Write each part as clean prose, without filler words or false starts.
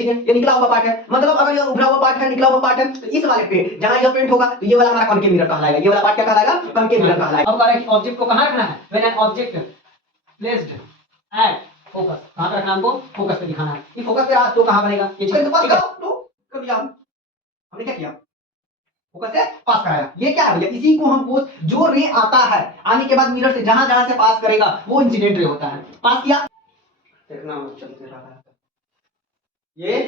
ठीक है, ये निकला हुआ पार्ट है, मतलब अगर ये उभरा हुआ पार्ट है, निकला हुआ पार्ट है, तो इस वाले पे जहां ये पेंट होगा तो ये वाला हमारा कॉनकेव मिरर कहलाएगा। ये वाला पार्ट क्या कहलाएगा? कॉनकेव मिरर कहलाएगा। अब कह रहा है कि ऑब्जेक्ट को कहां रखना है? When an object placed at focus, कहां पे रखना है हमको? फोकस पे दिखाना है। ये फोकस पे रहा तो कहां बनेगा? ये इसके पास करो तो कर दिया हमने। क्या किया? फोकस से पास कराया। ये क्या है भैया? इसी को हम वो जो रे आता है, आने के बाद मिरर से जहां जहां से पास करेगा वो इंसिडेंट रे होता है। पास किया, देखना चलते रहा है। ये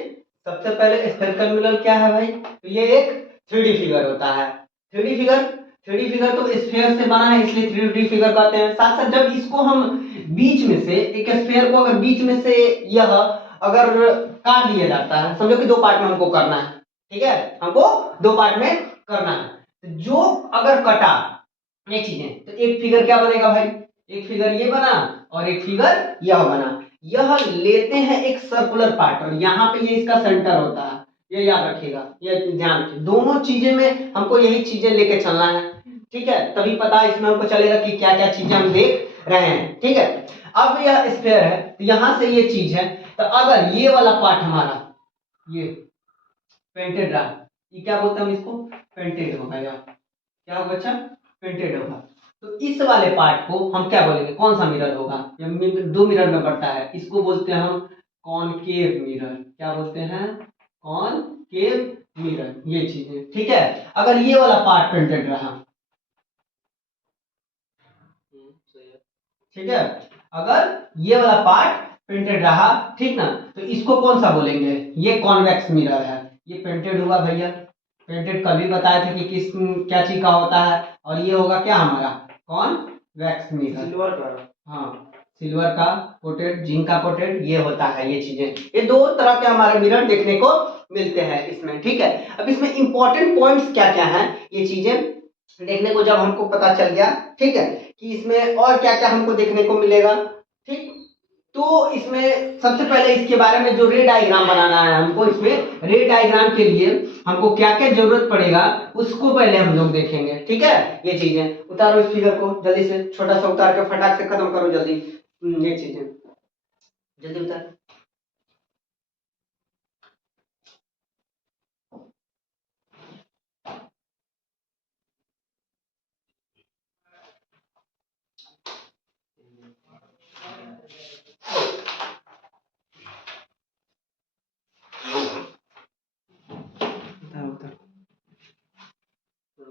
सबसे पहले स्फेरिकल मिरर क्या है भाई? तो ये एक 3D फिगर होता है। 3D फिगर तो स्फीयर से बना है, इसलिए 3D फिगर कहते हैं। साथ साथ जब इसको हम बीच में से एक स्फीयर को अगर बीच में से यह अगर काट दिया जाता है, समझो कि दो पार्ट में हमको करना है, ठीक है, हमको दो पार्ट में करना है, तो जो अगर कटा ये चीजें, तो एक फिगर क्या बनेगा भाई? एक फिगर ये बना और एक फिगर यह बना। यह लेते हैं एक सर्कुलर पार्ट और यहाँ पे ये इसका सेंटर होता है, ये याद रखिएगा, ये ध्यान रखिए। दोनों चीजें में हमको यही चीजें लेके चलना है, ठीक है, तभी पता इसमें हमको चलेगा कि क्या क्या चीजें हम देख रहे हैं, ठीक है। अब यह स्फीयर है, तो यहां से ये चीज है, तो अगर ये वाला पार्ट हमारा ये पेंटेड रहा, ये क्या बोलते हैं हम इसको? पेंटेड होगा। या क्या होगा बच्चा? पेंटेड होगा। तो इस वाले पार्ट को हम क्या बोलेंगे? कौन सा मिरर होगा? दो मिरर में बढ़ता है, इसको बोलते हैं हम कॉनकेव मिरर। क्या बोलते हैं? Concave mirror. ये चीजें, ठीक है। अगर ये वाला पार्ट पेंटेड रहा, ठीक है, अगर ये वाला पार्ट पेंटेड रहा, ठीक ना, तो इसको कौन सा बोलेंगे? ये कॉन्वेक्स मिरर है। ये पेंटेड हुआ भैया, पेंटेड कल भी बताए थे कि किस क्या चीज का होता है, और ये होगा क्या हमारा? Convex mirror. सिल्वर का, हाँ, सिल्वर का कोटेड, जिंक का कोटेड, ये होता है। ये चीजें, ये दो तरह के हमारे मिरर देखने को मिलते हैं इसमें, ठीक है। अब इसमें इंपॉर्टेंट पॉइंट्स क्या क्या हैं, ये चीजें देखने को जब हमको पता चल गया, ठीक है, कि इसमें और क्या क्या हमको देखने को मिलेगा, ठीक, तो इसमें सबसे पहले इसके बारे में जो रे डायग्राम बनाना है हमको, इसमें रे डायग्राम के लिए हमको क्या क्या जरूरत पड़ेगा उसको पहले हम लोग देखेंगे, ठीक है। ये चीजें उतारो, इस फिगर को जल्दी से, छोटा सा उतार के फटाक से खत्म करो जल्दी। ये चीजें जल्दी उतार।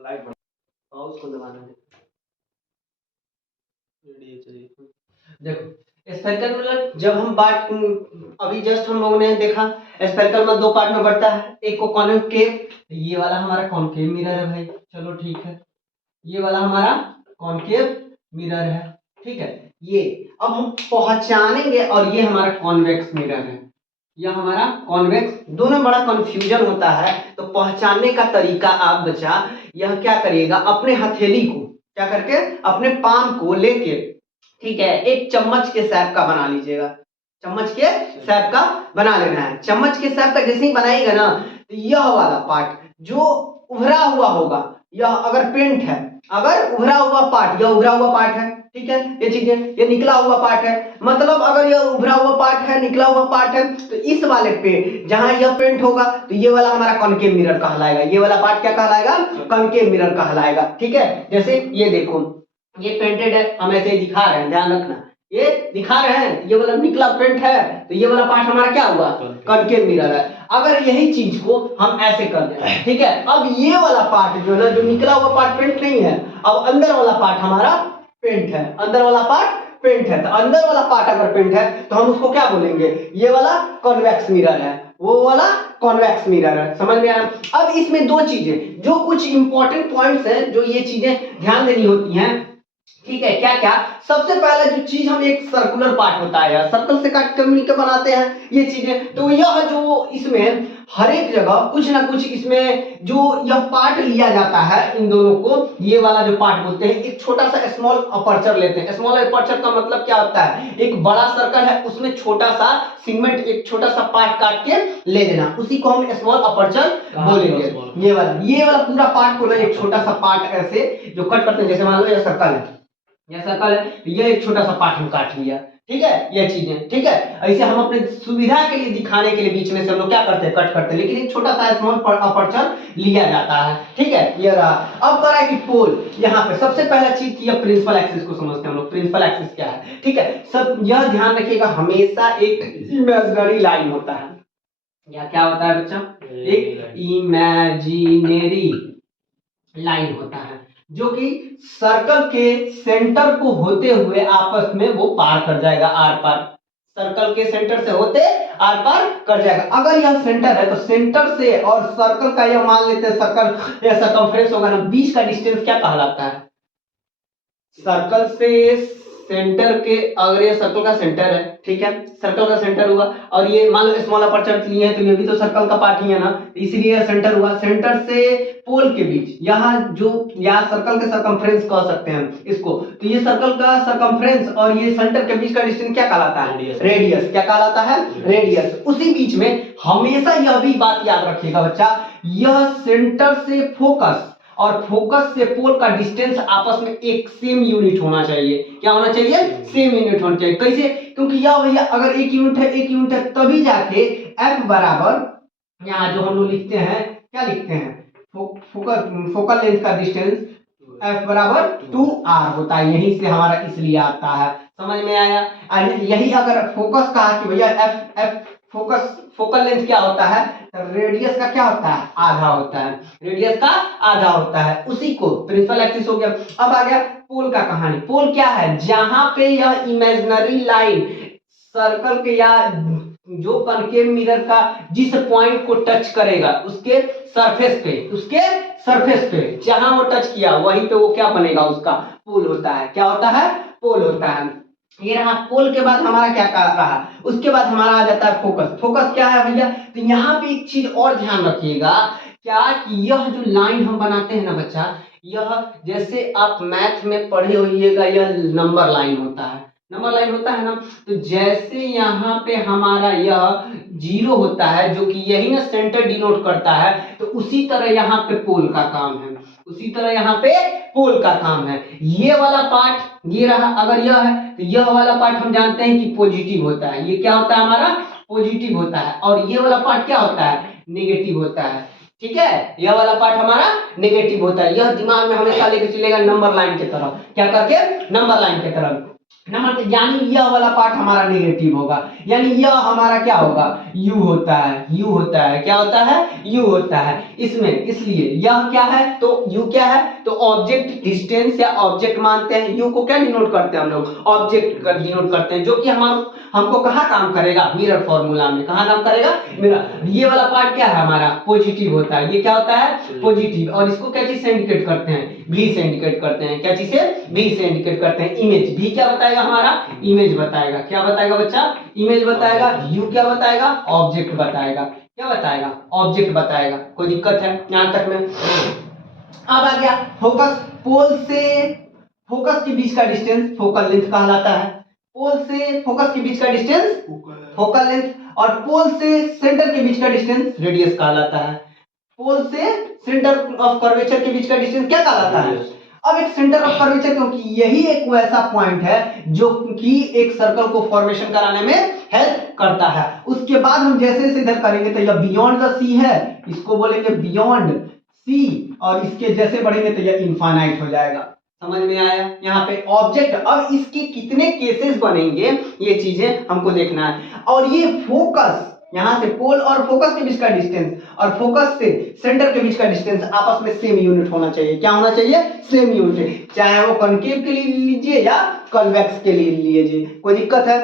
लाइट पाउस को दबाना है। चाहिए। देखो स्फेरिकल मिरर जब हम बात अभी जस्ट हम लोगों ने देखा, स्फेरिकल में दो पार्ट में बढ़ता है, एक को कॉनकेव, ये वाला हमारा कॉनकेव मिरर है भाई, चलो ठीक है, ये वाला हमारा कॉनकेव मिरर है, ठीक है। ये अब हम पहचानेंगे, और ये हमारा कॉन्वेक्स मिरर है, यह हमारा कॉन्वेक्स। दोनों बड़ा कंफ्यूजन होता है, तो पहचानने का तरीका आप बच्चा यह क्या करिएगा, अपने हथेली को क्या करके, अपने पाम को लेके, ठीक है, एक चम्मच के शेप का बना लीजिएगा। चम्मच के शेप का बना लेना है। चम्मच के शेप का जैसे ही बनाएगा ना, तो यह वाला पार्ट जो उभरा हुआ होगा, यह अगर पेंट है, अगर उभरा हुआ पार्ट, यह उभरा हुआ पार्ट है, ठीक है, ये चीजें, ये निकला हुआ पार्ट है, मतलब अगर यह उभरा हुआ पार्ट है, निकला हुआ पार्ट है, तो इस वाले पे जहां यह पेंट होगा, तो ये वाला हमारा कॉनकेव मिरर कहलाएगा। ये वाला पार्ट क्या कहलाएगा? कॉनकेव मिरर कहलाएगा, ठीक है। जैसे ये देखो, ये पेंटेड है, हम ऐसे ही दिखा रहे हैं, ध्यान रखना, ये दिखा रहे हैं, ये वाला निकला पेंट है, तो ये वाला पार्ट हमारा क्या हुआ? कॉनकेव मिरर है। अगर यही चीज को हम ऐसे कर दें, ठीक है, अब ये वाला पार्ट जो है ना, जो निकला हुआ पार्ट पेंट नहीं है, अब अंदर वाला पार्ट हमारा पेंट है, अंदर वाला पार्ट पेंट है, तो अंदर वाला पार्ट अगर पेंट है तो हम उसको क्या बोलेंगे? ये वाला कॉन्वेक्स मिरर है, वो वाला कॉन्वेक्स मिरर है। समझ में आया? अब इसमें दो चीजें, जो कुछ इंपॉर्टेंट पॉइंट्स हैं, जो ये चीजें ध्यान देनी होती हैं, ठीक है, क्या क्या? सबसे पहला जो चीज, हम एक सर्कुलर पार्ट होता है, सर्कल से काट कर मिलकर बनाते हैं ये चीजें, तो यह जो इसमें हर एक जगह कुछ ना कुछ इसमें जो यह पार्ट लिया जाता है, इन दोनों को ये वाला जो पार्ट बोलते हैं, एक छोटा सा स्मॉल अपर्चर लेते हैं। स्मॉल अपर्चर का मतलब क्या होता है? एक बड़ा सर्कल है, उसमें छोटा सा सिगमेंट, एक छोटा सा पार्ट काट के ले लेना, उसी को हम स्मॉल अपर्चर बोलेंगे। ये वाला पूरा पार्ट को ना, एक छोटा सा पार्ट ऐसे जो कट करते हैं, जैसे मान लो ये सर्कल है, यह सर्कल है, तो यह एक छोटा सा पार्ट हम काट लिया, ठीक है, ये चीजें, ठीक है। ऐसे हम अपने सुविधा के लिए दिखाने के लिए बीच में से हम लोग क्या करते हैं, कट करते हैं, लेकिन एक छोटा सा स्मॉल अपर्चर लिया जाता है, ठीक है। ये रहा। अब कह रहा है कि पोल, यहाँ पे सबसे पहला चीज की प्रिंसिपल एक्सिस को समझते हैं हम लोग। प्रिंसिपल एक्सिस क्या है, ठीक है। सब यह ध्यान रखिएगा, हमेशा एक इमेजिनरी लाइन होता है, या क्या होता है बच्चा, एक इमेजिनरी लाइन होता है, जो कि सर्कल के सेंटर को होते हुए आपस में वो पार कर जाएगा, आर पार। सर्कल के सेंटर से होते आर पार कर जाएगा। अगर यह सेंटर है तो सेंटर से और सर्कल का, यह मान लेते हैं सर्कल या सर्कमफ्रेंस होगा ना, बीच का डिस्टेंस क्या कहलाता है, सर्कल से सेंटर के, अगर ये सर्कल का सेंटर है, ठीक है, सर्कल का सेंटर हुआ, और ये मान लो स्मॉल अपर्चर लिए है, तो ये भी तो सर्कल का पार्ट ही है ना, इसलिए ये सेंटर हुआ। सेंटर से पोल के बीच, यहाँ जो, यहाँ सर्कल के सर्कमफ्रेंस कह सकते हैं इसको, तो ये सर्कल का सर्कमफ्रेंस और ये सेंटर के बीच का डिस्टेंस क्या कहलाता है, रेडियस। क्या कहलाता है, रेडियस। उसी बीच में हमेशा यह भी बात याद रखिएगा बच्चा, यह सेंटर से फोकस और फोकस से पोल का डिस्टेंस आपस में एक सेम यूनिट होना चाहिए। क्या होना चाहिए, सेम यूनिट होना चाहिए। कैसे, क्योंकि यह भैया अगर एक यूनिट है, एक यूनिट है, तभी जाके F बराबर, यहाँ जो हम लोग लिखते हैं, क्या लिखते हैं, फोकल लेंथ का डिस्टेंस F बराबर 2r होता है। यहीं से हमारा इसलिए आता है, समझ में आया। यही अगर फोकस कहा कि भैया F फोकस, फोकल लेंथ क्या होता है, रेडियस का क्या होता है, आधा होता है, रेडियस का आधा होता है। उसी को प्रिंसिपल एक्सिस हो गया। अब आ गया पोल का कहानी। पोल क्या है, जहां पे यह इमेजिनरी लाइन सर्कल के या जो कनकेव मिरर का जिस पॉइंट को टच करेगा, उसके सरफेस पे, उसके सरफेस पे जहां वो टच किया, वहीं पे वो क्या बनेगा, उसका पोल होता है। क्या होता है, पोल होता है। ये रहा पोल। के बाद हमारा क्या रहा, उसके बाद हमारा आ जाता है फोकस। फोकस क्या है भैया, तो यहाँ पे एक चीज और ध्यान रखिएगा, क्या कि यह जो लाइन हम बनाते हैं ना बच्चा, यह जैसे आप मैथ में पढ़े होइएगा, यह नंबर लाइन होता है, नंबर लाइन होता है ना। तो जैसे यहाँ पे हमारा यह 0 होता है, जो कि यही ना सेंटर डिनोट करता है, तो उसी तरह यहाँ पे पोल का काम है, उसी तरह यहाँ पे पोल का काम है। ये वाला पार्ट ये रहा, अगर यह है तो यह वाला पार्ट हम जानते हैं कि पॉजिटिव होता है। ये क्या होता है, हमारा पॉजिटिव होता है, और ये वाला पार्ट क्या होता है, नेगेटिव होता है, ठीक है। यह वाला पार्ट हमारा नेगेटिव होता है। यह दिमाग में हमेशा लेके चलेगा नंबर लाइन की तरह, क्या करके, नंबर लाइन की तरह। नंबर, यानी यह वाला पार्ट हमारा नेगेटिव होगा, यानी यह हमारा क्या होगा, u होता है, u होता है, क्या होता है, u होता है इसमें। इसलिए यह क्या है, तो u क्या है, तो ऑब्जेक्ट डिस्टेंस या ऑब्जेक्ट मानते हैं। u को क्या डिनोट करते हैं हम लोग, ऑब्जेक्ट का डिनोट करते हैं, जो कि हमको कहाँ काम करेगा, मिरर फॉर्मूला में कहाँ काम करेगा, मिरर। ये वाला पार्ट क्या है हमारा, पॉजिटिव होता है। ये क्या होता है, पॉजिटिव। और इसको क्या चीज से इंडिकेट करते हैं, v से इंडिकेट करते हैं। क्या चीज से, v से इंडिकेट करते हैं, इमेज। v क्या बताएगा हमारा, इमेज बताएगा। क्या बताएगा बच्चा, इमेज बताएगा। u क्या बताएगा, ऑब्जेक्ट बताएगा। क्या बताएगा, ऑब्जेक्ट बताएगा। कोई दिक्कत है यहां तक में। अब आ गया फोकस। पोल से फोकस के बीच का डिस्टेंस फोकल लेंथ कहलाता है। पोल से फोकस के बीच का डिस्टेंस फोकल लेंथ, और पोल से सेंटर के बीच का डिस्टेंस रेडियस कहलाता है। पोल से सेंटर ऑफ कर्वेचर के बीच का डिस्टेंस क्या कहलाता है। अब एक सेंटर ऑफ कर्वेचर, क्योंकि यही एक वैसा पॉइंट है जो कि एक सर्कल को फॉर्मेशन कराने में हेल्प करता है। उसके बाद हम जैसे जैसे इधर करेंगे तो यह बियॉन्ड द सी है, इसको बोलेंगे बियॉन्ड सी, और इसके जैसे बढ़ेंगे तो यह इनफाइनाइट हो जाएगा। समझ में आया यहाँ पे ऑब्जेक्ट। अब इसके कितने केसेस बनेंगे, ये चीजें हमको देखना है। और ये फोकस, यहां से पोल और फोकस के बीच का डिस्टेंस और फोकस से सेंटर के बीच का डिस्टेंस आपस में सेम यूनिट होना चाहिए। क्या होना चाहिए, सेम यूनिट, चाहे वो कॉनकेव के लिए लीजिए या कन्वेक्स के लिए लीजिए। कोई दिक्कत है,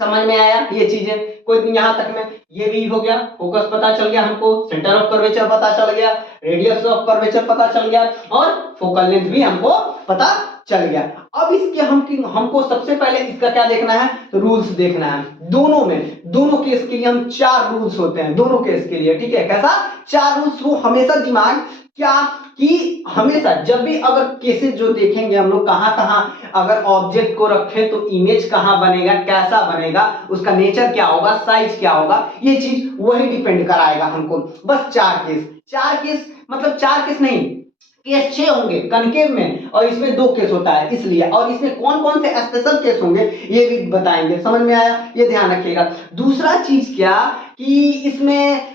समझ में आया ये चीजें। कोई यहां तक में ये भी हो गया, फोकस पता चल गया हमको, सेंटर ऑफ कर्वेचर पता चल गया, रेडियस ऑफ कर्वेचर पता चल गया, और फोकल लेंथ भी हमको पता चल गया। अब इसके हमको सबसे पहले इसका क्या देखना है, तो रूल्स देखना है। दोनों में, दोनों केस के लिए हम 4 रूल्स होते हैं, दोनों केस के लिए, ठीक है। कैसा, 4 रूल्स वो हमेशा दिमाग क्या कि हमेशा जब भी अगर केसेस जो देखेंगे हम लोग, कहां कहां अगर ऑब्जेक्ट को रखें तो इमेज कहां बनेगा, कैसा बनेगा, उसका नेचर क्या होगा, साइज क्या होगा, ये चीज वही डिपेंड कराएगा हमको। बस 4 केस, 4 केस मतलब 4 केस नहीं, केस 6 होंगे कनकेव में, और इसमें 2 केस होता है इसलिए, और इसमें कौन कौन से स्पेशल केस होंगे ये भी बताएंगे। समझ में आया, ये ध्यान रखिएगा। दूसरा चीज क्या कि इसमें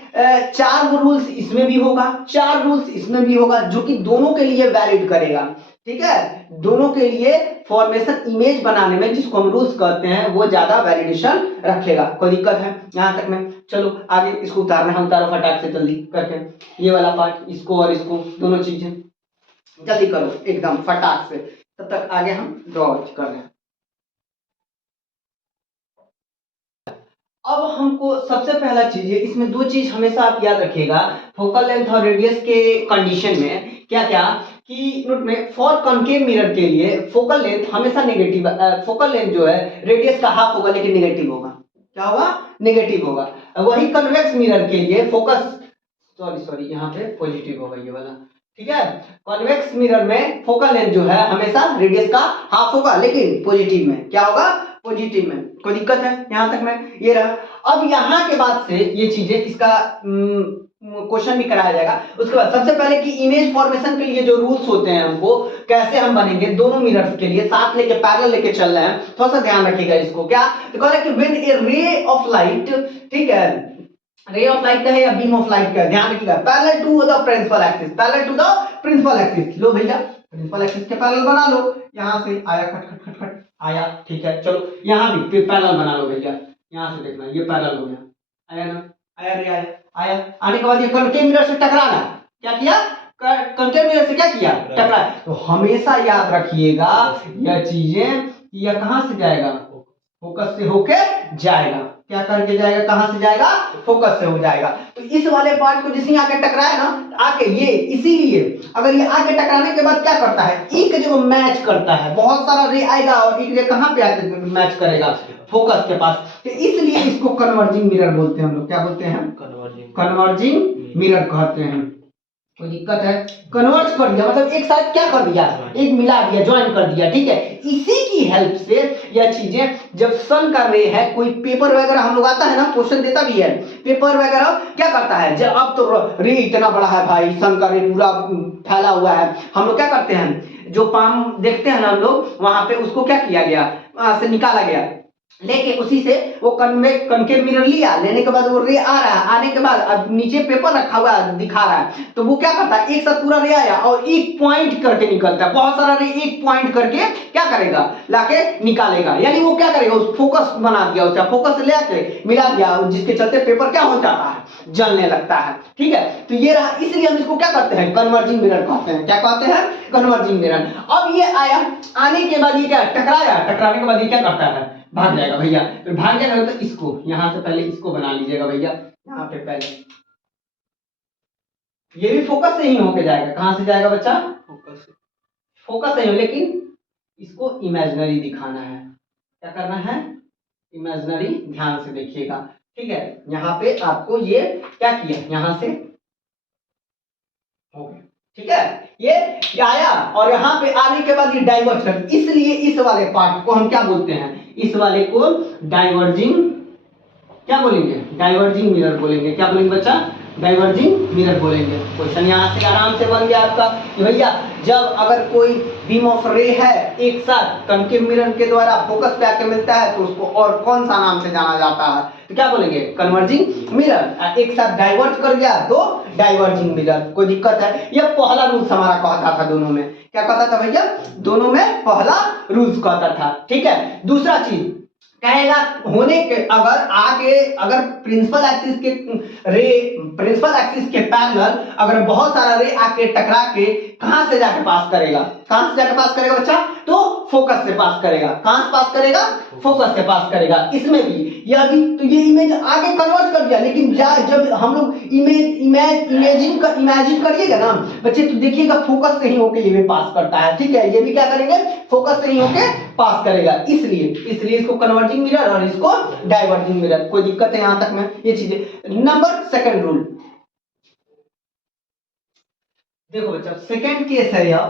4 रूल्स इसमें भी होगा, 4 रूल्स इसमें भी होगा, जो कि दोनों के लिए वैलिड करेगा। ठीक है, दोनों के लिए फॉर्मेशन इमेज बनाने में जिसको हम रूल्स कहते हैं वो ज्यादा वैलिडेशन रखेगा। कोई दिक्कत है यहां तक में? चलो आगे इसको उतारना है, उतारो फटाक से जल्दी करके ये वाला पार्ट, इसको और इसको दोनों चीजें जल्दी करो एकदम फटाक से, तब तक आगे हम ड्रॉ कर रहे हैं। अब हमको सबसे पहला चीज है, इसमें 2 चीज हमेशा आप याद रखिएगा फोकल लेंथ और रेडियस के कंडीशन में। क्या क्या कि नोट में फॉर कॉनकेव मिरर के लिए फोकल लेंथ हमेशा नेगेटिव, फोकल लेंथ जो है रेडियस का हाफ होगा लेकिन नेगेटिव होगा। क्या होगा? नेगेटिव होगा। वही कन्वेक्स मिरर के लिए फोकस, सॉरी यहाँ पे पॉजिटिव होगा ये वाला। ठीक है, कॉन्वेक्स मिरर में फोकल लेंथ जो है हमेशा रेडियस का हाफ होगा लेकिन पॉजिटिव में क्या होगा? पॉजिटिव में। कोई दिक्कत है यहां तक में? ये रहा। अब यहां के बाद से ये चीजें इसका क्वेश्चन भी कराया जाएगा। उसके बाद सबसे पहले कि इमेज फॉर्मेशन के लिए जो रूल्स होते हैं हमको कैसे हम बनेंगे, दोनों मिरर्स के लिए साथ लेके पैरेलल लेके चल रहे हैं, थोड़ा सा ध्यान रखिएगा इसको। क्या तो कह रहा है कि when a ray of light, ठीक है, रे ऑफ लाइट का है या बीम ऑफ लाइट का, ध्यान रखिएगा, parallel to the principal axis, parallel to the principal axis. लो भैया प्रिंसिपल एक्सिस के पैरेलल बना लो, यहां से आया खट खट खट खट आया। ठीक है, चलो यहां भी पैरेलल बना लो भैया, यहां से देखना ये पैरेलल हो गया, आया ना? आया रे आया, आया। आने के बाद ये कॉनकेव मिरर से टकराना, क्या किया? कॉनकेव मिरर से क्या किया? टकराया। तो हमेशा याद रखिएगा यह चीजें, यह कहां से जाएगा? फोकस से होके जाएगा। क्या करके जाएगा? कहां से जाएगा? फोकस से हो जाएगा। तो इस वाले पार्ट को जिसने आके टकराया ना, आके ये इसीलिए अगर ये आके टकराने के बाद क्या करता है? एक जगह मैच करता है, बहुत सारा रे आएगा और एक जगह कहां पे आके मैच करेगा? फोकस के पास। तो इसलिए इसको कन्वर्जिंग मिरर बोलते हैं हम लोग। क्या बोलते हैं? कन्वर्जिंग मिरर कहते हैं। कोई दिक्कत है? कन्वर्ट कर दिया मतलब एक साथ क्या कर दिया? एक मिला दिया, ज्वाइन कर दिया। ठीक है, इसी की हेल्प से यह चीजें जब सन कर रहे हैं, कोई पेपर वगैरह हम लोग आता है ना, क्वेश्चन देता भी है, पेपर वगैरह क्या करता है, जब अब तो रे इतना बड़ा है भाई, सन का रे पूरा फैला हुआ है, हम लोग क्या करते हैं, जो पाम देखते हैं ना हम लोग, वहां पे उसको क्या किया गया? वहां से निकाला गया, लेके उसी से वो कनकेव मिरर लिया, लेने के बाद वो रे आ रहा है, आने के बाद अब नीचे पेपर रखा हुआ दिखा रहा है, तो वो क्या करता है? एक साथ पूरा रे आया और एक पॉइंट करके निकलता है, बहुत सारा रे एक पॉइंट करके क्या करेगा? लाके निकालेगा। यानी वो क्या करेगा? उस फोकस बना दिया, उसका फोकस ले आके मिला दिया, जिसके चलते पेपर क्या हो जाता है? जलने लगता है। ठीक है, तो ये रहा, इसलिए हम इसको क्या करते हैं? कन्वर्जिंग मिरर कहते हैं। क्या कहते हैं? Converging mirror. अब ये आया, आने के बाद ये क्या? टकराया, टकराने के बाद ये क्या करता है? भाग जाएगा भैया। तो भाग जाएगा तो इसको यहां से पहले इसको बना लीजिएगा भैया, यहां पे पहले ये भी फोकस से ही होके जाएगा। कहां से जाएगा बच्चा? फोकस से। फोकस से ही, लेकिन इसको इमेजिनरी दिखाना है। क्या करना है? इमेजिनरी। ध्यान से देखिएगा। ठीक है, यहाँ पे आपको ये क्या किया? यहां से हो गया। ठीक है, ये आया और यहाँ पे आने के बाद ये डाइवर्ज कर, इसलिए इस वाले पार्ट को हम क्या बोलते हैं? इस वाले को डाइवर्जिंग, क्या बोलेंगे? डाइवर्जिंग मिरर बोलेंगे। क्या बोलेंगे बच्चा? डाइवर्जिंग मिरर बोलेंगे। क्वेश्चन यहाँ से आराम से बन गया आपका कि भैया जब अगर कोई बीम ऑफ रे है एक साथ कनकेव मिरर के द्वारा फोकस पे आके मिलता है तो उसको और कौन सा नाम से जाना जाता है? तो क्या बोलेंगे? Converging mirror. एक साथ डाइवर्ज कर गया तो डाइवर्जिंग मिरर। कोई दिक्कत है? यह पहला रूल्स हमारा कहता था दोनों में। क्या कहता था भैया? दोनों में पहला रूल्स कहता था। ठीक है, दूसरा चीज कहेगा होने के अगर प्रिंसिपल एक्सिस के रे, प्रिंसिपल एक्सिस के पैरेलल अगर बहुत सारा रे आके टकरा के कहां से जाके पास करेगा? कहां से जाके पास करेगा बच्चा? तो फोकस से पास करेगा। कहां से पास करेगा? फोकस से पास करेगा। इसमें भी यह भी तो ये इमेज आगे कन्वर्ट कर दिया, लेकिन जब हम लोग इमेजिन करिएगा ना बच्चे, तो देखिएगा फोकस से ही होके ये भी पास करता है। ठीक है, ये भी क्या करेंगे? फोकस से ही होके पास करेगा। इसलिए इसको कन्वर्जिंग मिरर और इसको डाइवर्जिंग मिरर। कोई दिक्कत है यहां तक में? ये चीजें। नंबर सेकंड रूल देखो बच्चा, सेकंड केस है यह,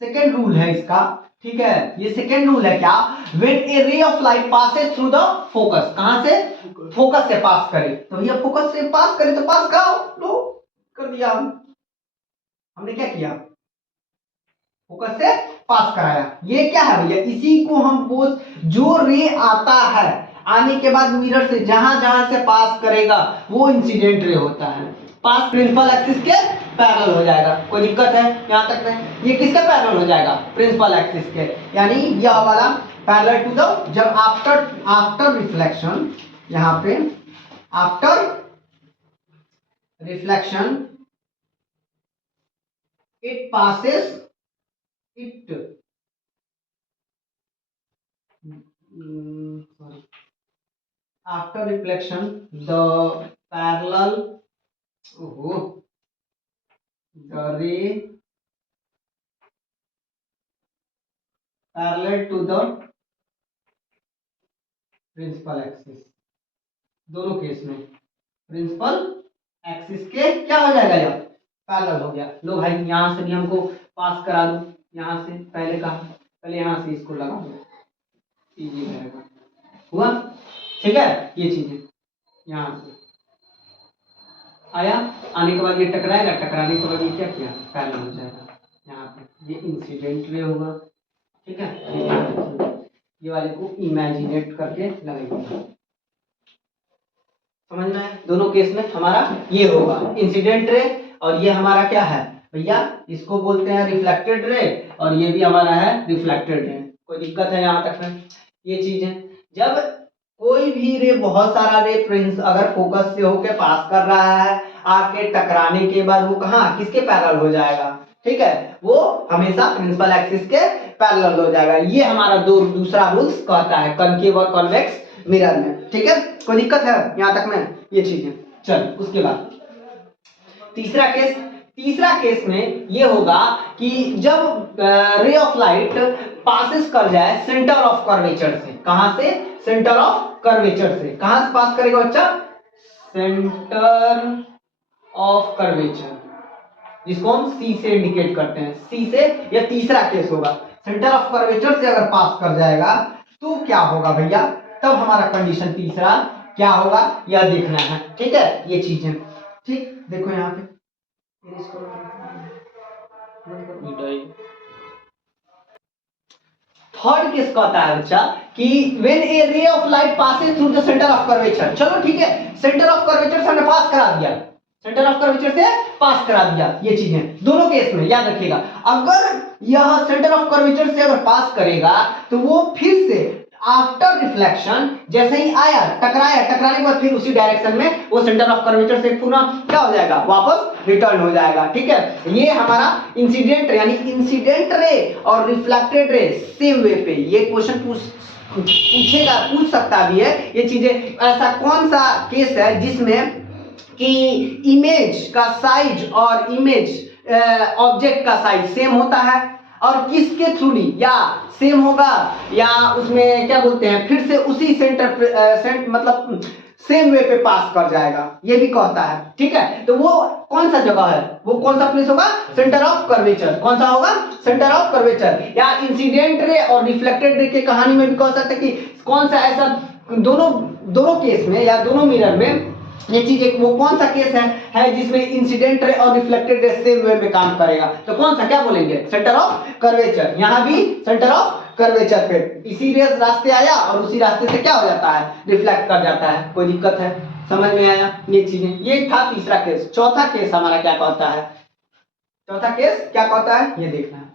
सेकंड रूल है इसका। ठीक है, ये सेकंड रूल है। क्या? When a ray of light passes through the focus, कहां से? फोकस से पास करे। तो भैया फोकस से पास करे तो पास कराओ, लो कर दिया हमने क्या किया? फोकस से पास कराया। ये क्या है भैया, इसी को हम बोल, जो रे आता है आने के बाद मिरर से जहां जहां से पास करेगा वो इंसिडेंट रे होता है। पास प्रिंसिपल एक्सिस के पैरेलल हो जाएगा। कोई दिक्कत है यहां तक में? ये किसके पैरेलल हो जाएगा? प्रिंसिपल एक्सिस के, यानी यह वाला पैरेलल टू द, जब आफ्टर रिफ्लेक्शन, यहां पे after reflection it passes it sorry, after reflection the parallel the ray parallel to the principal axis, दोनों केस में प्रिंसिपल एक्सिस के क्या हो जाएगा, यार पैरेलल हो गया। लो भाई यहां से भी हमको पास करा दो, यहां से पहले कहा, पहले यहां से इसको लगा दो, इजी रहेगा। हुआ? ठीक है, ये चीजें यहां से आया, आने के बाद ये टकराएगा, टकराने के बाद ये क्या किया, पैरेलल हो जाएगा। यहाँ पे ये इंसिडेंट रे होगा। ठीक है, ये वाले को इमेजिनेट करके लगाइए। समझ में आया? दोनों केस में हमारा ये होगा इंसिडेंट रे, और ये हमारा क्या है भैया, इसको बोलते हैं रिफ्लेक्टेड रे, और ये भी हमारा है रिफ्लेक्टेड रे। कोई दिक्कत है यहाँ तक में? ये चीज है, जब कोई भी रे, बहुत सारा रे प्रिंस अगर फोकस से होके पास कर रहा है, आके टकराने के बाद वो कहाँ, किसके पैरेलल हो जाएगा? ठीक है, वो हमेशा प्रिंसिपल एक्सिस के पैरेलल हो जाएगा। ये हमारा दूसरा रूल्स कहता है कनकेव और कॉन्वेक्स मिरर में। ठीक है, कोई दिक्कत है यहाँ तक में? ये चीज है। चल उसके बाद तीसरा केस में ये होगा कि जब रे ऑफ लाइट पासेस कर जाए सेंटर ऑफ कर्वेचर से। कहां से? सेंटर ऑफ कर्वेचर से। कहां से पास करेगा बच्चा? सेंटर ऑफ कर्वेचर, जिसको हम सी से इंडिकेट करते हैं, सी से। यह तीसरा केस होगा, सेंटर ऑफ कर्वेचर से अगर पास कर जाएगा तो क्या होगा भैया, तब हमारा कंडीशन तीसरा क्या होगा यह देखना है। ठीक है, ये चीज है। ठीक, देखो यहाँ पे थर्ड केस कहता है बच्चा कि when a ray of light passes through the centre of curvature. चलो ठीक है, सेंटर ऑफ कर्वेचर से हमने पास करा दिया, सेंटर ऑफ कर्वेचर से पास करा दिया। ये चीजें दोनों केस में याद रखिएगा। अगर यह सेंटर ऑफ कर्वेचर से अगर पास करेगा तो वो फिर से आफ्टर रिफ्लेक्शन जैसे ही आया, टकराया, टकराने के बाद फिर उसी डायरेक्शन में वो सेंटर ऑफ कर्वेचर से पुनः क्या हो जाएगा, वापस रिटर्न हो जाएगा। ठीक है, ये हमारा इंसिडेंट रे, यानी इंसिडेंट रे और रिफ्लेक्टेड रे सेम वे पे। ये क्वेश्चन पूछ सकता भी है ये चीजें। ऐसा कौन सा केस है जिसमें कि इमेज का साइज और इमेज ऑब्जेक्ट का साइज सेम होता है, और किसके थ्रू या सेम होगा या उसमें क्या बोलते हैं, फिर से उसी मतलब सेम वे पे पास कर जाएगा, ये भी कहता है। ठीक है, तो वो कौन सा जगह है, वो कौन सा प्लेस होगा, सेंटर ऑफ कर्वेचर। कौन सा होगा, सेंटर ऑफ कर्वेचर। या इंसिडेंट रे और रिफ्लेक्टेड रे के कहानी में भी कह सकते हैं कि कौन सा ऐसा दोनों केस में या दोनों मिरर में ये चीज एक वो कौन सा केस है जिसमें इंसिडेंट रे और रिफ्लेक्टेड रे सेम वे में काम करेगा, तो कौन सा, क्या बोलेंगे, सेंटर ऑफ कर्वेचर। यहां भी सेंटर ऑफ कर्वेचर पे इसी रास्ते आया और उसी रास्ते से क्या हो जाता है, रिफ्लेक्ट कर जाता है। कोई दिक्कत है, समझ में आया? ये चीजें, ये था तीसरा केस। चौथा केस हमारा क्या कहता है, चौथा केस क्या कहता है ये देखना है।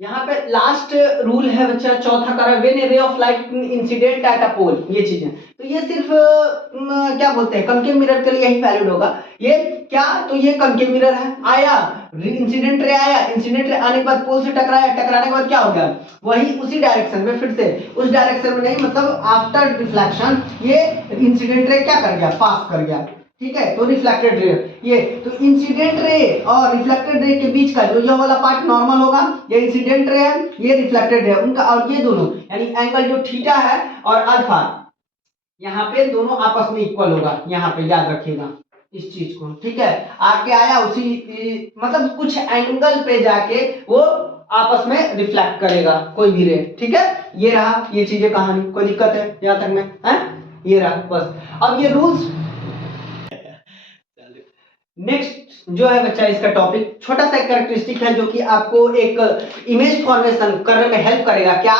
यहाँ पे लास्ट रूल है बच्चा चौथा का, when a ray of light incident at a pole. ये चीजें तो ये सिर्फ क्या बोलते हैं, कनकेव मिरर के लिए यही वैलिड होगा। ये क्या, तो ये कनकेव मिरर है, आया इंसिडेंट रे, आया इंसिडेंट रे आने के बाद पोल से टकराया, टकराने के बाद क्या हो गया, वही उसी डायरेक्शन में, फिर से उस डायरेक्शन में नहीं, मतलब आफ्टर रिफ्लेक्शन ये इंसिडेंट रे क्या कर गया, पास कर गया। ठीक है, तो रिफ्लेक्टेड रे, ये तो इंसिडेंट रे और रिफ्लेक्टेड रे के बीच का जो यह वाला पार्ट नॉर्मल होगा, ये इंसिडेंट रे है, ये रिफ्लेक्टेड रे है उनका, और ये दोनों यानी एंगल जो थीटा है और अल्फा, यहाँ पे दोनों आपस में इक्वल होगा। यहाँ पे याद रखिएगा इस चीज को। ठीक है, आके आया उसी मतलब कुछ एंगल पे जाके वो आपस में रिफ्लेक्ट करेगा कोई भी रे। ठीक है, ये रहा ये चीजें कहानी। कोई दिक्कत है यहाँ तक में, है? ये रहा बस। अब ये रूल्स नेक्स्ट जो है बच्चा इसका टॉपिक छोटा सा कैरेक्टरिस्टिक है जो कि आपको एक इमेज फॉर्मेशन करने में हेल्प करेगा। क्या?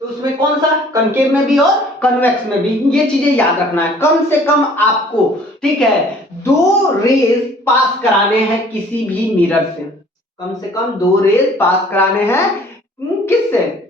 तो उसमें कौन सा? कनकेव में भी और कन्वेक्स में भी। ये चीजें याद रखना है। कम से कम आपको, ठीक है, 2 रेज पास कराने हैं किसी भी मिरर से। कम से कम 2 रेज पास कराने हैं किससे?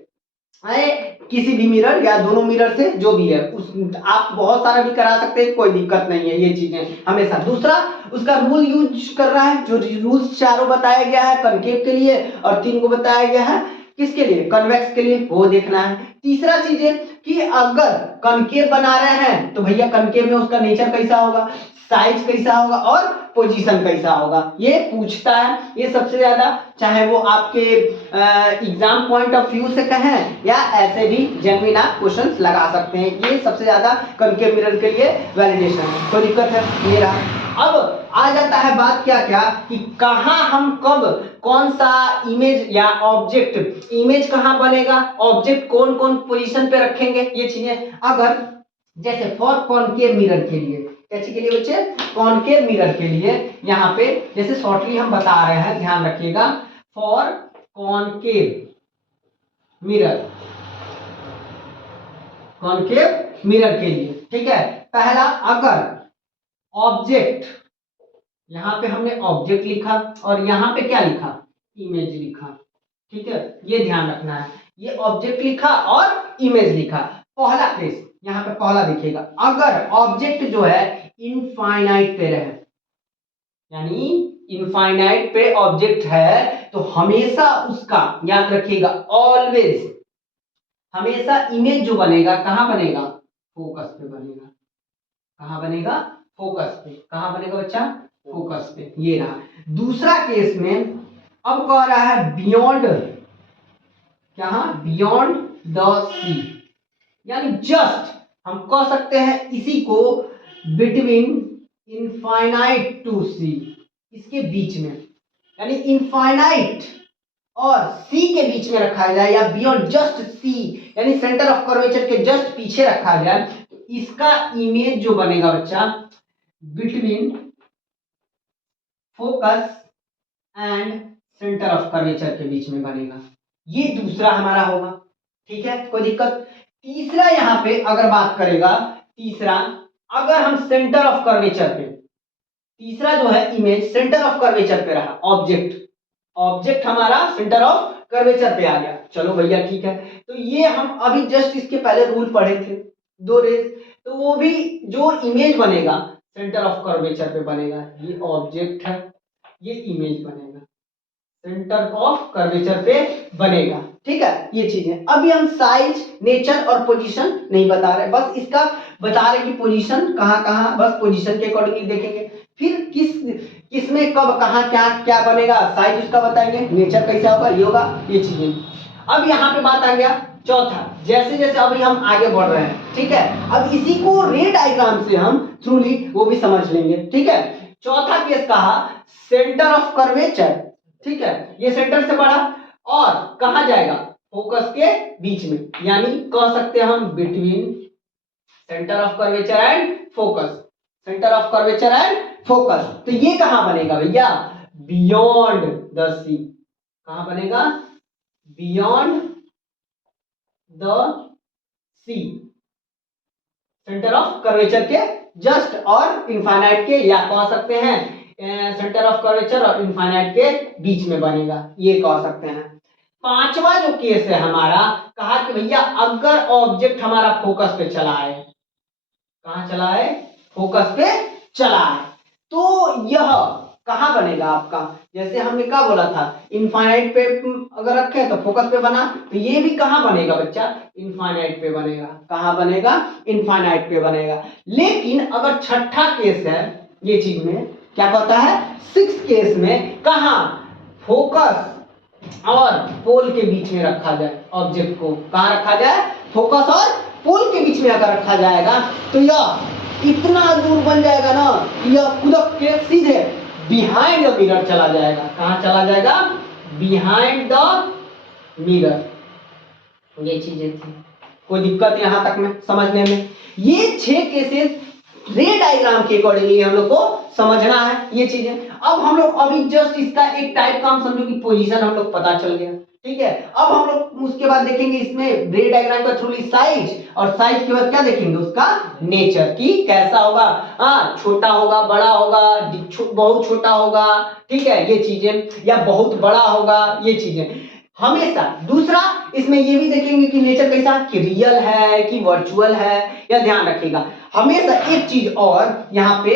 किसी भी मिरर या दोनों मिरर से, जो भी है उस, आप बहुत सारा भी करा सकते हैं, कोई दिक्कत नहीं है। ये चीजें हमेशा। दूसरा, उसका रूल यूज कर रहा है, जो रूल्स चारों बताया गया है कनकेव के लिए और 3 को बताया गया है किसके लिए? कन्वेक्स के लिए, वो देखना है। तीसरा चीज है कि अगर कनकेव बना रहे हैं तो भैया कनकेव में उसका नेचर कैसा होगा, साइज कैसा होगा और पोजीशन कैसा होगा, ये पूछता है। ये सबसे ज्यादा, चाहे वो आपके एग्जाम पॉइंट ऑफ व्यू से कहें या ऐसे भी जेन्युइन आप क्वेश्चंस लगा सकते हैं। ये सबसे ज्यादा कनकेव मिरर के लिए वैलिडेशन है। कोई दिक्कत है? ये रहा। अब आ जाता है बात क्या क्या कि कहां हम कब कौन सा इमेज या ऑब्जेक्ट, इमेज कहां बनेगा, ऑब्जेक्ट कौन कौन पोजीशन पे रखेंगे, ये चीजें। अगर जैसे फॉर कॉनकेव मिरर के लिए, कैसे के लिए बच्चे? कॉनकेव मिरर के लिए यहाँ पे जैसे शॉर्टली हम बता रहे हैं, ध्यान रखिएगा। For concave mirror, concave mirror के लिए, ठीक है, पहला, अगर ऑब्जेक्ट, यहां पे हमने ऑब्जेक्ट लिखा और यहां पे क्या लिखा? इमेज लिखा, ठीक है, ये ध्यान रखना है। ये ऑब्जेक्ट लिखा और इमेज लिखा। पहला केस यहां पे पहला दिखेगा, अगर ऑब्जेक्ट जो है इनफाइनाइट पे रहे, यानी इनफाइनाइट पे ऑब्जेक्ट है तो हमेशा उसका याद रखिएगा, ऑलवेज हमेशा इमेज जो बनेगा कहां बनेगा? फोकस पे बनेगा। कहां बनेगा? फोकस पे। कहां बनेगा बच्चा? फोकस पे। ये रहा। दूसरा केस में अब कह रहा है बियॉन्ड, क्या? बियॉन्ड द सी, यानी जस्ट हम कह सकते हैं इसी को बिटवीन इनफाइनाइट टू सी, इसके बीच में, यानी इनफाइनाइट और सी के बीच में रखा जाए या बियॉन्ड जस्ट सी, यानी सेंटर ऑफ कर्वेचर के जस्ट पीछे रखा जाए, तो इसका इमेज जो बनेगा बच्चा between focus and centre of curvature के बीच में बनेगा। ये दूसरा हमारा होगा, ठीक है, कोई दिक्कत? तीसरा यहां पे अगर बात करेगा, तीसरा, अगर हम सेंटर ऑफ कर्वेचर पे, तीसरा जो है इमेज सेंटर ऑफ कर्वेचर पे रहा, ऑब्जेक्ट, ऑब्जेक्ट हमारा सेंटर ऑफ कर्वेचर पे आ गया, चलो भैया ठीक है। तो ये हम अभी जस्ट इसके पहले रूल पढ़े थे, 2 रेज, तो वो भी जो इमेज बनेगा सेंटर ऑफ कर्वेचर पे बनेगा। ये ऑब्जेक्ट है, ये इमेज बनेगा, सेंटर ऑफ कर्वेचर पे बनेगा, ठीक है, ये चीजें। अभी हम साइज, नेचर और पोजीशन नहीं बता रहे, बस इसका बता रहे कि पोजीशन कहां कहां, बस पोजीशन के अकॉर्डिंग देखेंगे। फिर किस में कब कहां क्या क्या बनेगा, साइज उसका बताएंगे, नेचर कैसा होगा, ये होगा, ये चीजें। अब यहाँ पे बात आ गया चौथा, जैसे जैसे अभी हम आगे बढ़ रहे हैं, ठीक है, अब इसी को रे डायग्राम से हम थ्रूली वो भी समझ लेंगे, ठीक है। चौथा केस कहा सेंटर ऑफ कर्वेचर, ठीक है, ये सेंटर से बढ़ा और कहां जाएगा? फोकस के बीच में, यानी कह सकते हैं हम between centre of curvature and focus, centre of curvature and focus. तो ये कहां बनेगा भैया? Beyond the C. कहां बनेगा? Beyond the C, centre of curvature के जस्ट और इनफाइनाइट के, या कह सकते हैं सेंटर ऑफ कर्वेचर और इनफाइनाइट के बीच में बनेगा, ये कह सकते हैं। पांचवा जो केस है हमारा, कहा कि भैया अगर ऑब्जेक्ट हमारा फोकस पे चला है, कहां चला है? फोकस पे चला है, तो यह कहां बनेगा आपका? जैसे हमने क्या बोला था, इनफाइनाइट पे अगर रखे तो फोकस पे बना, तो ये भी कहां बनेगा बच्चा? इनफाइनाइट पे बनेगा। कहां बनेगा? इनफाइनाइट पे बनेगा। लेकिन अगर छठा केस है, ये चीज में क्या कहता है, 6th केस में कहां फोकस और पोल के बीच में रखा जाए ऑब्जेक्ट को, कहां रखा जाए? फोकस और पोल के बीच में अगर रखा जाएगा तो यह इतना दूर बन जाएगा ना, यह कूदक के सीधे बिहाइंड द मिरर चला जाएगा। कहां चला जाएगा? Behind the mirror. ये चीजें थी, कोई दिक्कत यहां तक में समझने में? ये 6 केसेस रे डायग्राम के अकॉर्डिंगली हम लोग को समझना है ये चीजें। अब हम लोग अभी जस्ट इसका एक टाइप का हम समझो कि पोजीशन हम लोग पता चल गया, ठीक है। अब हम लोग उसके बाद देखेंगे इसमें रे डायग्राम का थ्रू साइज, और साइज के बाद क्या देखेंगे उसका नेचर की कैसा होगा, हाँ छोटा होगा, बड़ा होगा, बहुत छोटा होगा, ठीक है ये चीजें, या बहुत बड़ा होगा ये चीजें हमेशा। दूसरा इसमें ये भी देखेंगे कि नेचर कैसा, कि रियल है कि वर्चुअल है, या ध्यान रखिएगा हमेशा एक चीज और यहाँ पे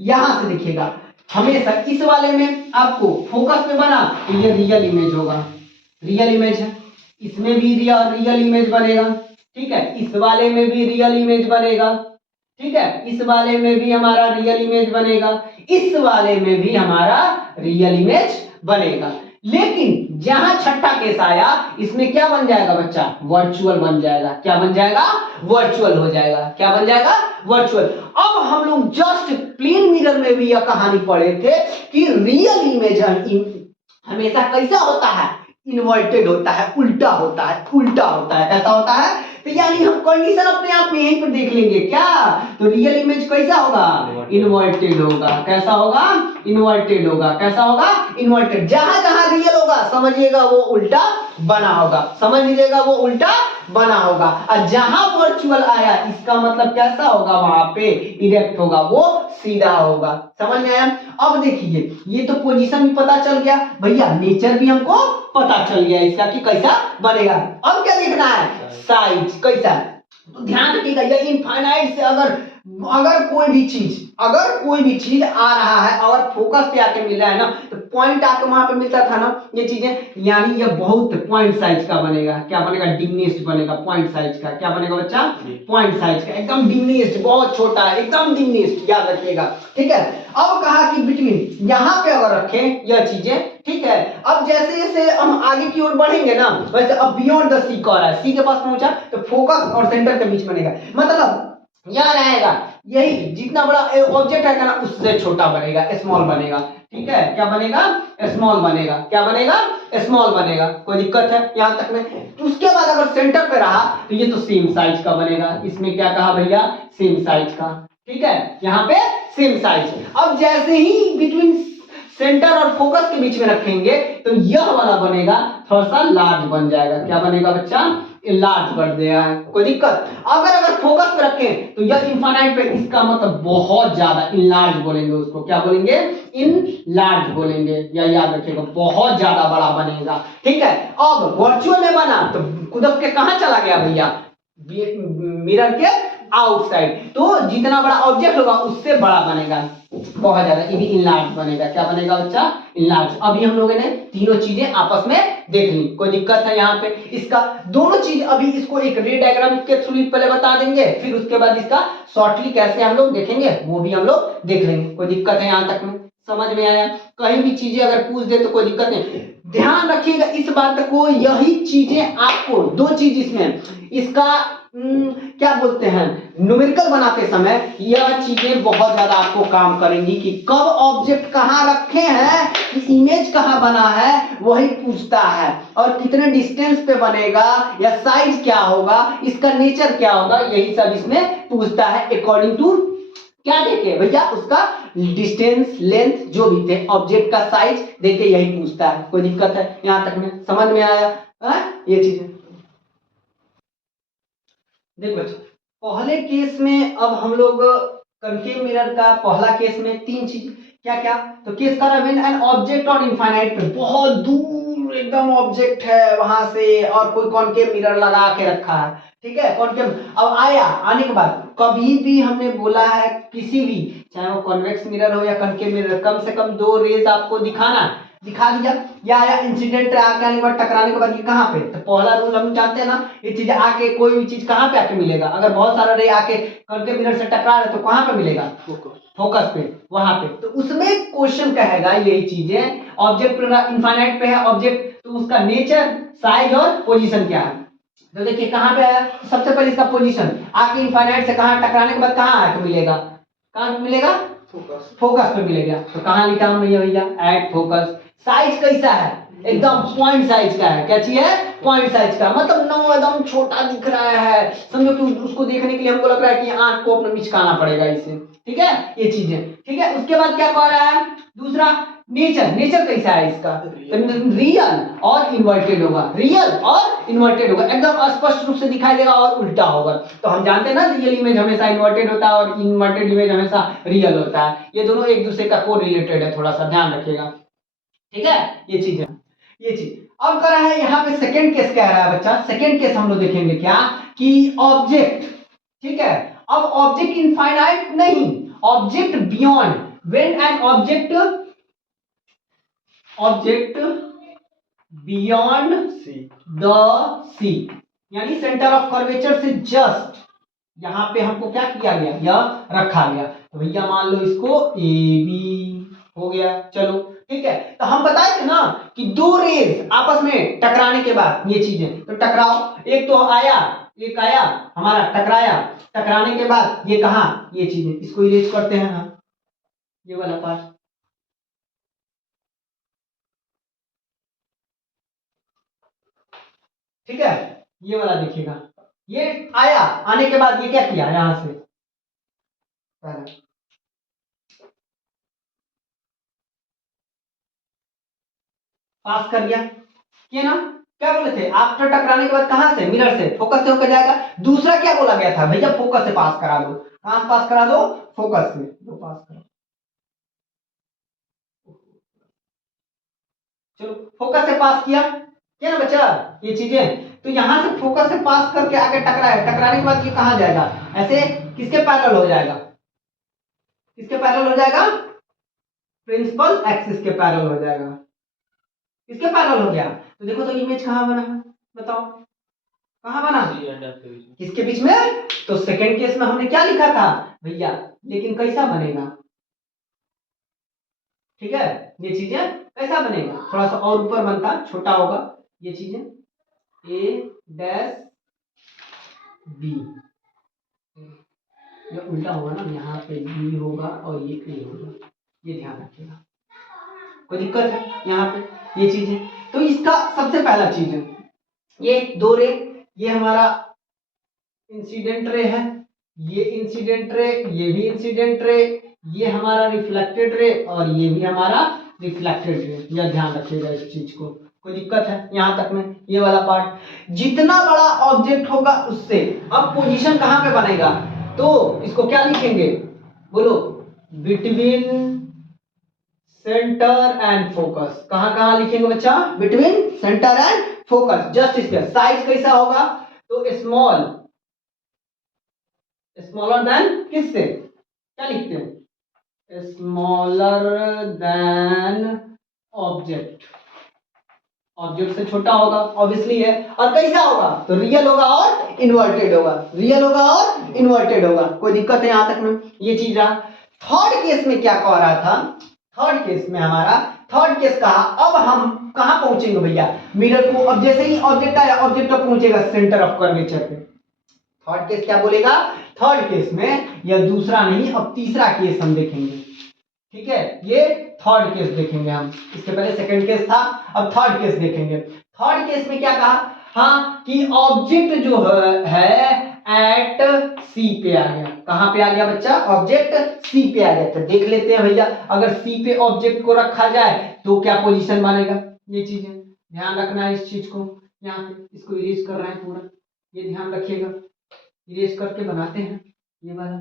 यहां से दिखेगा हमेशा इस वाले में आपको फोकस पे बना तो ये रियल इमेज होगा, रियल इमेज है, इसमें भी रियल इमेज बनेगा, ठीक है, इस वाले में भी रियल इमेज बनेगा, ठीक है, इस वाले में भी हमारा रियल इमेज बनेगा, इस वाले में भी हमारा रियल इमेज बनेगा। लेकिन जहां छठा केस आया इसमें क्या बन जाएगा बच्चा, वर्चुअल बन जाएगा। क्या बन जाएगा, वर्चुअल हो जाएगा। क्या बन जाएगा, वर्चुअल। अब हम लोग जस्ट प्लेन मिरर में भी यह कहानी पढ़े थे कि रियल इमेज हमेशा कैसा होता है, इन्वर्टेड होता है, उल्टा होता है, उल्टा होता है, कैसा होता है। तो यानी हम कंडीशन अपने आप में यहीं पर देख लेंगे क्या, तो रियल इमेज कैसा होगा, इन्वर्टेड होगा। कैसा होगा, इन्वर्टेड होगा। कैसा होगा, इन्वर्टेड। जहां जहां रियल होगा समझिएगा वो उल्टा बना होगा, समझ लीजिएगा वो उल्टा बना होगा। और जहां वर्चुअल आया इसका मतलब कैसा होगा, वहां पे इरेक्ट होगा, वो सीधा होगा। समझ में आया। अब देखिए ये तो पोजीशन भी पता चल गया भैया, नेचर भी हमको पता चल गया इसका कि कैसा बनेगा। अब क्या देखना है, साइज कैसा। तो ध्यान रखिएगा ये इनफाइनाइट से अगर कोई भी चीज आ रहा है और फोकस पे आके मिल रहा है ना, तो पॉइंट आके वहां पे मिलता था ना ये चीजें, यानी ये बहुत पॉइंट साइज का बनेगा। क्या बनेगा, डिमिनिश्ड बनेगा, पॉइंट साइज का। क्या बनेगा बच्चा, पॉइंट साइज का, एकदम डिमिनिश्ड, बहुत छोटा, एकदम डिमिनिश्ड, याद रखिएगा, ठीक है। अब कहा कि बिटवीन यहां पे अगर रखें यह चीजें, ठीक है। अब जैसे जैसे हम आगे की ओर बढ़ेंगे ना, वैसे अब बियॉन्ड द सी का रहा है, सी के पास पहुंचा तो फोकस और सेंटर के बीच बनेगा, मतलब याद आएगा यही जितना बड़ा ऑब्जेक्ट है ना उससे छोटा बनेगा, स्मॉल बनेगा, ठीक है। क्या बनेगा, स्मॉल बनेगा। क्या बनेगा, स्मॉल बनेगा। कोई दिक्कत है यहां तक में। तो उसके बाद अगर सेंटर पे रहा तो ये तो सेम साइज का बनेगा। इसमें क्या कहा भैया, सेम साइज का, ठीक है, यहाँ पे सेम साइज। अब जैसे ही बिटवीन सेंटर और फोकस के बीच में रखेंगे तो यह वाला बनेगा थोड़ा सा लार्ज बन जाएगा। क्या बनेगा बच्चा, लार्ज बढ़ गया है, कोई दिक्कत। अगर फोकस पे रखें तो यह इनफाइनाइट पे, इसका मतलब बहुत ज्यादा, इन लार्ज बोलेंगे उसको। क्या बोलेंगे, इन लार्ज बोलेंगे, या याद रखिएगा बहुत ज्यादा बड़ा बनेगा, ठीक है। अब वर्चुअल में बना तो कुदक के कहां चला गया भैया, मिरर के आउटसाइड। तो जितना बड़ा ऑब्जेक्ट होगा उससे बड़ा बनेगा, बहुत ज्यादा, ये भी इनलार्ज बनेगा। क्या बनेगा बच्चा, इनलार्ज। अभी हम लोगों ने तीनों चीजें आपस में देख ली, कोई दिक्कत है यहाँ पे। इसका दोनों चीज अभी इसको एक रे डायग्राम के थ्रू पहले बता देंगे, फिर उसके बाद इसका शॉर्टली कैसे हम लोग देखेंगे वो भी हम लोग देख लेंगे। कोई दिक्कत है यहाँ तक में, समझ में आया। कहीं भी चीजें अगर पूछ दे तो कोई दिक्कत नहीं, ध्यान रखिएगा इस बात को। यही चीजें आपको दो चीज इसमें, इसका क्या बोलते हैं, न्यूमेरिकल बनाते समय यह चीजें बहुत ज्यादा आपको काम करेंगी कि कब ऑब्जेक्ट कहां रखे हैं, इमेज कहां बना है वही पूछता है, और कितने डिस्टेंस पे बनेगा, या साइज क्या होगा, इसका नेचर क्या होगा, यही सब इसमें पूछता है। अकॉर्डिंग टू क्या देखे भैया, उसका डिस्टेंस, लेंथ, जो भी थे, ऑब्जेक्ट का साइज देखे यही पूछता है। कोई दिक्कत है यहां तक में, समझ में आया ये चीजें। देखो बच्चों पहले केस में अब हम लोग कनकेव मिरर का पहला केस में तीन चीज क्या क्या, तो केस का when an object on infinite पे, बहुत दूर एकदम ऑब्जेक्ट है वहां से और कोई कॉनकेव मिरर लगा के रखा है, ठीक है, कॉनकेव। अब आया, आने के बाद कभी भी हमने बोला है किसी भी, चाहे वो कॉन्वेक्स मिरर हो या कनकेव मिरर, कम से कम दो रेज आपको दिखा दिया, या इंसिडेंट आके आने के बाद टकराने के बाद ये कहाँ पे, तो पहला रूल हम जानते हैं ना, ये चीज आके कोई भी चीज कहाँ पे आके मिलेगा, अगर बहुत सारा रे आके कनकेव मिरर से टकरा रहा है तो कहाँ पे मिलेगा, फोकस पे, वहां पे। तो उसमें क्वेश्चन कहेगा यही चीजें, ऑब्जेक्ट इनफाइनाइट पे है ऑब्जेक्ट, तो उसका नेचर, साइज और पोजीशन क्या है। तो देखिए कहाँ पे आया, सबसे पहले इसका पोजीशन, आके इनफाइनाइट से कहाँ टकराने के बाद कहाँ आके मिलेगा, कहाँ मिलेगा, फोकस पे मिलेगा। तो कहाँ लिखा हम भैया, एट फोकस। साइज कैसा है, एकदम पॉइंट साइज का है। क्या चीज है, पॉइंट साइज का, मतलब नो एकदम छोटा दिख रहा है, समझो कि उसको देखने के लिए हमको लग रहा है कि आंख को अपना मिचकाना पड़ेगा इसे, ठीक है, ये चीजें, ठीक है। उसके बाद क्या कह रहा है दूसरा, नेचर कैसा है इसका, रियल और इन्वर्टेड होगा, रियल और इन्वर्टेड होगा, एकदम स्पष्ट रूप से दिखाई देगा और उल्टा होगा। तो हम जानते हैं ना रियल इमेज हमेशा इन्वर्टेड होता है और इन्वर्टेड इमेज हमेशा रियल होता है, ये दोनों एक दूसरे का को रिलेटेड है, थोड़ा सा ध्यान रखिएगा, ठीक है। ये चीज है, ये चीज। अब कर रहा है यहाँ पे सेकंड केस कह रहा है बच्चा, सेकंड केस हम लोग देखेंगे क्या कि ऑब्जेक्ट, ठीक है। अब ऑब्जेक्ट इनफाइनाइट नहीं, object beyond, when an object beyond the C, यानी सेंटर ऑफ कर्वेचर से जस्ट यहां पे हमको क्या किया गया, यह रखा गया। तो भैया मान लो इसको ए बी हो गया, चलो ठीक है। तो हम बताए थे ना कि दो रेज आपस में टकराने के बाद ये चीजें, तो टकराओ, एक तो आया, एक आया हमारा टकराया, टकराने के बाद ये कहा, ये चीजें, इसको इरेज करते हैं हम, ये वाला पार्ट, ठीक है। ये वाला देखिएगा, ये आया, आने के बाद ये क्या किया यहां से पहले पास कर दिया, क्या ना, क्या बोले थे आफ्टर टकराने के बाद, कहां से, मिरर से, फोकस से होकर जाएगा। दूसरा क्या बोला गया था भैया, फोकस से पास करा दो, कहां से पास करा दो, फोकस से, दो पास करा, चलो फोकस से पास किया, क्या ना बच्चा, ये चीजें। तो यहां से फोकस से पास करके आगे टकराया, टकराने के बाद ये कहां जाएगा, ऐसे किसके पैरेलल हो जाएगा, किसके पैरेलल हो जाएगा, प्रिंसिपल एक्सिस के पैरेलल हो जाएगा, किसके पैरेलल हो गया। तो देखो तो इमेज कहां बना, बताओ कहां बना, किसके बीच में। तो सेकंड केस में हमने क्या लिखा था भैया, लेकिन कैसा बनेगा, ठीक है। ये चीजें कैसा बनेगा, थोड़ा सा और ऊपर बनता, छोटा होगा, ये चीजें ए डैश बी, ये उल्टा होगा ना, यहाँ पे बी होगा और ये ए होगा, ये ध्यान रखिएगा, कोई दिक्कत है यहाँ पे, ये चीजें। तो इसका सबसे पहला चीज है, ये दो रे, ये हमारा इंसिडेंट रे है, ये इंसिडेंट रे, ये भी इंसिडेंट रे, ये हमारा रिफ्लेक्टेड रे और ये भी हमारा रिफ्लेक्टेड रे, यह ध्यान रखिएगा इस चीज को, कोई दिक्कत है यहाँ तक में, ये वाला पार्ट। जितना बड़ा ऑब्जेक्ट होगा उससे, अब पोजीशन कहाँ पे बनेगा, तो इसको क्या लिखेंगे बोलो, बिटवीन सेंटर एंड फोकस, कहां कहां लिखेंगे बच्चा, between centre and focus, just इसका साइज कैसा होगा, तो स्मॉल, स्मॉलर देन किससे, क्या लिखते हैं, स्मॉलर देन ऑब्जेक्ट, ऑब्जेक्ट से छोटा होगा ऑब्वियसली है, और कैसा होगा, तो रियल होगा और इन्वर्टेड होगा, रियल होगा और इन्वर्टेड होगा, कोई दिक्कत है यहां तक में, ये चीज रहा। थर्ड केस में क्या कह रहा था, थर्ड केस में हमारा, थर्ड केस कहा, अब हम कहां पहुंचेंगे भैया, मिरर को, अब जैसे ही ऑब्जेक्ट आया, ऑब्जेक्ट तक पहुंचेगा सेंटर ऑफ कर्वेचर पे। थर्ड केस क्या बोलेगा, थर्ड केस में यह दूसरा नहीं, अब तीसरा केस हम देखेंगे, ठीक है। ये थर्ड केस देखेंगे हम, इसके पहले सेकंड केस था, अब थर्ड केस देखेंगे। थर्ड केस में क्या कहा, हाँ कि ऑब्जेक्ट जो है एट सी पे आ गया, कहां पे आ गया बच्चा, ऑब्जेक्ट सी पे आ गया। तो देख लेते हैं भैया, अगर सी पे ऑब्जेक्ट को रखा जाए तो क्या पोजीशन बनेगा, ये चीजें ध्यान रखना है इस चीज को, यहाँ पे इसको इरेज कर रहे हैं पूरा, ये ध्यान रखिएगा, इरेज करके बनाते हैं ये वाला,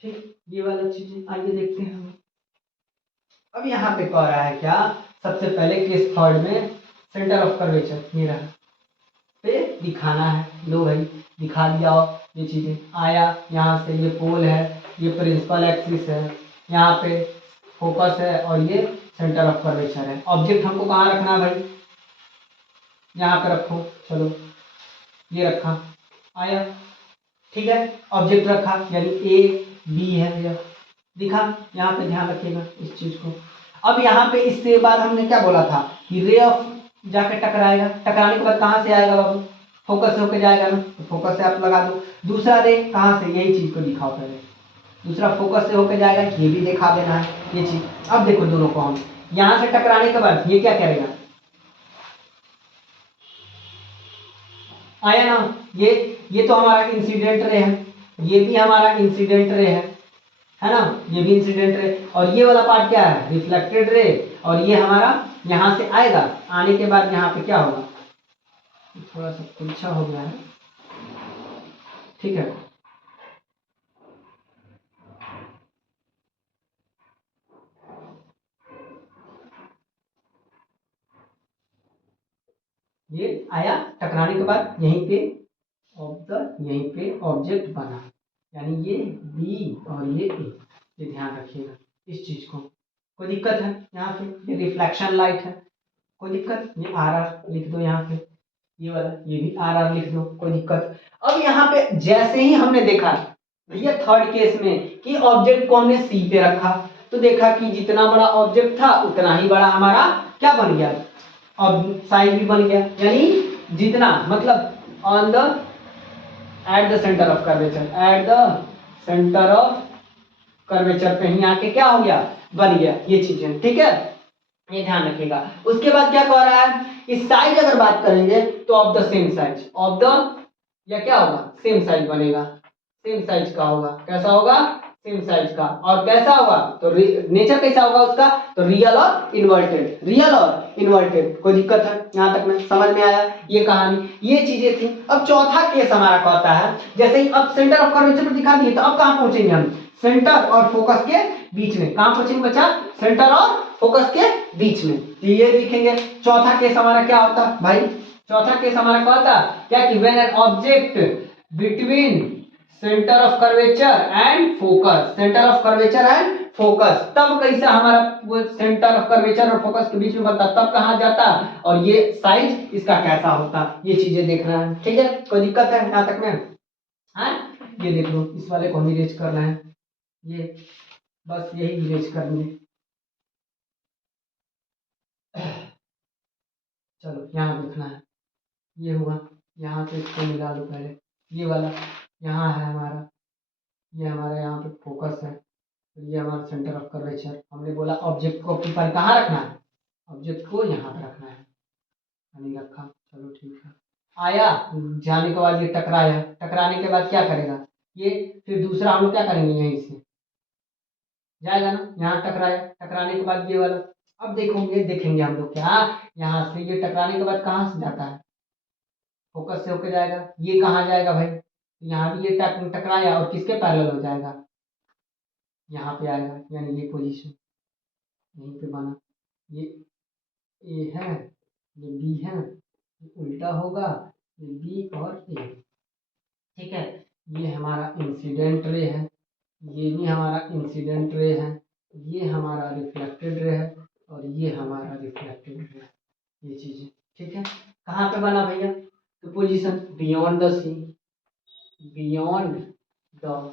ठीक, ये वाला चीजें आइए देखते हैं हम। अब यहाँ पे कह रहा है क्या, सबसे पहले केस थर्ड में सेंटर ऑफ कर्वेचर मेरा पे दिखाना है, लो भाई दिखा दिया, ये चीजें आया, यहाँ से ये पोल है, ये प्रिंसिपल एक्सिस है, यहाँ पे फोकस है और ये सेंटर ऑफ कर्वेचर है। ऑब्जेक्ट हमको कहाँ रखना है भाई, यहाँ पे रखो, चलो ये रखा, आया, ठीक है, ऑब्जेक्ट रखा यानी ए बी है, यह दिखा, यहाँ पे ध्यान रखिएगा इस चीज को। अब यहाँ पे इससे बाद हमने क्या बोला था कि रे ऑफ जाके टकराएगा, टकराने के बाद कहाँ से आएगा बाबू, फोकस से होकर जाएगा ना, तो फोकस से आप लगा दो। दूसरा रे कहाँ से, यही चीज को दिखाओ पहले, दूसरा फोकस से होकर जाएगा, ये भी दिखा देना है ये चीज। अब देखो दोनों को हम यहाँ से टकराने के बाद ये क्या करेगा, आया ना। ये तो हमारा इंसिडेंट रे है, ये भी हमारा इंसिडेंट रे है ना, ये भी इंसिडेंट रे। और ये वाला पार्ट क्या है, रिफ्लेक्टेड रे। और ये हमारा यहाँ से आएगा, आने के बाद यहाँ पे क्या होगा, थोड़ा सा तिरछा हो गया है, ठीक है। ये आया, टकराने के बाद यहीं पे यहीं पे ऑब्जेक्ट बना, यानी ये बी और ये ए। ये ध्यान रखिएगा इस चीज को। कोई दिक्कत है यहाँ पे, ये रिफ्लेक्शन लाइट है, कोई दिक्कत, ये आर आर लिख दो यहाँ पे, ये वाला ये भी आर आर लिख दो, कोई दिक्कत। अब यहाँ पे जैसे ही हमने देखा भैया थर्ड केस में कि ऑब्जेक्ट को हमने सी पे रखा, तो देखा कि जितना बड़ा ऑब्जेक्ट था उतना ही बड़ा हमारा क्या बन गया, और साइज भी बन गया, यानी जितना मतलब on the at the centre of curvature, at the centre of curvature पे ही आके क्या हो गया, बन गया ये चीजें, ठीक है, ये ध्यान रखिएगा। उसके बाद क्या कह रहा है, इस साइज अगर बात करेंगे तो of the same size, of the या क्या होगा, सेम साइज बनेगा, सेम साइज का होगा, कैसा होगा, सेम साइज का। और कैसा होगा, तो नेचर कैसा होगा उसका, तो रियल और इन्वर्टेड, रियल और इन्वर्टेड। कोई दिक्कत है यहाँ तक में समझ में आया, ये कहानी, ये चीजें थी। अब चौथा केस हमारा कहता है, जैसे ही अब सेंटर ऑफ कर्वेचर पर दिखा दिए, तो अब कहाँ पहुंचेंगे हम, सेंटर और फोकस के बीच में, कहाँ पहुंचेंगे बच्चा, सेंटर और फोकस के बीच में, ये लिखेंगे। चौथा केस हमारा क्या होता भाई, चौथा केस हमारा क्या होता, क्या कि when an object between centre of curvature and focus, centre of curvature and focus, तब कैसा हमारा वो सेंटर ऑफ कर्वेचर और फोकस के बीच में बनता, तब कहाँ जाता, और ये साइज इसका कैसा होता, ये चीजें देखना है, ठीक है। कोई दिक्कत है यहाँ तक में, हाँ ये देख लो, इस वाले को हम इरेज करना है, ये बस यही इरेज करनी है। चलो यहाँ देखना है, ये हुआ, यहाँ से इसको मिला लो पहले, ये वाला यहाँ है हमारा, ये हमारा यहाँ पे फोकस है, तो ये हमारा सेंटर ऑफ कर्वेचर। हमने बोला ऑब्जेक्ट को अपनी पर कहाँ रखना है, ऑब्जेक्ट को यहाँ पे रखना है, नहीं रखा, चलो ठीक है। आया, जाने के बाद ये टकराया, टकराने के बाद क्या करेगा ये, फिर दूसरा हम लोग क्या करेंगे, यहीं से जाएगा ना, यहाँ टकराया, टकराने के बाद ये वाला, अब देखोगे देखेंगे हम लोग क्या, यहाँ से ये टकराने के बाद कहाँ से जाता है, फोकस से होकर जाएगा, ये कहाँ जाएगा भाई, यहाँ भी ये टकराया और किसके पैरेलल हो जाएगा, यहाँ पे आएगा, यानी ये पोजीशन यहीं पे बना, ये ए है, ये बी है, ये उल्टा होगा, ये बी और ए, ठीक है। ये हमारा इंसिडेंट रे है, ये भी हमारा इंसिडेंट रे है, ये हमारा रिफ्लेक्टेड रे है, और ये हमारा रिफ्लेक्टेड रे है, ये चीजें, ठीक है। कहाँ पे बना भैया, तो position beyond the C, beyond the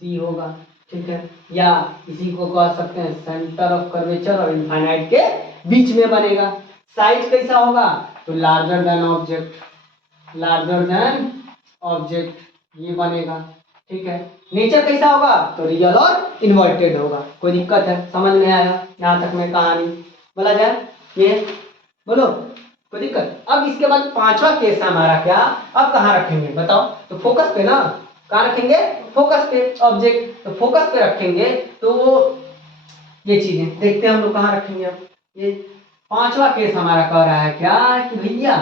C होगा, ठीक है। या इसी को कह सकते हैं सेंटर ऑफ कर्वेचर और इनफाइनाइट के बीच में बनेगा। साइज कैसा होगा, तो larger than object, larger than object, ये बनेगा, ठीक है। नेचर कैसा होगा, तो रियल और इन्वर्टेड होगा। कोई दिक्कत है, समझ में आया यहाँ तक में कहानी, बोला जाए ये, बोलो कोई दिक्कत। अब इसके बाद पांचवा केस हमारा क्या, अब कहाँ रखेंगे बताओ, तो फोकस पे ना, कहाँ रखेंगे, फोकस पे ऑब्जेक्ट, तो फोकस पे रखेंगे, तो ये चीजें देखते हैं हम लोग कहाँ रखेंगे। अब ये पांचवा केस हमारा कह रहा है क्या कि भैया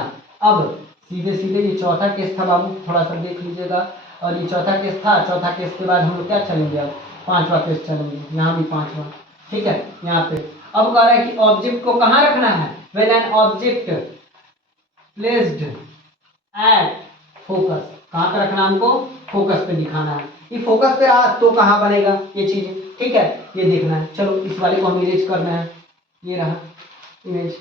अब सीधे सीधे, ये चौथा केस था बाबू, थोड़ा सा देख लीजिएगा, और ये चौथा केस था, चौथा केस के बाद हम लोग क्या चलेंगे, अब पांचवा केस चलेंगे, यहाँ भी पांचवा, ठीक है। यहाँ पे अब कह रहा है कि ऑब्जेक्ट को कहाँ रखना है, when an object placed at focus, कहाँ पे रखना हमको, फोकस पे दिखाना है, ये फोकस पे रहा तो कहाँ बनेगा ये चीजें, ठीक है, ये देखना है। चलो इस वाले को हम इरेज करना है, ये रहा इमेज,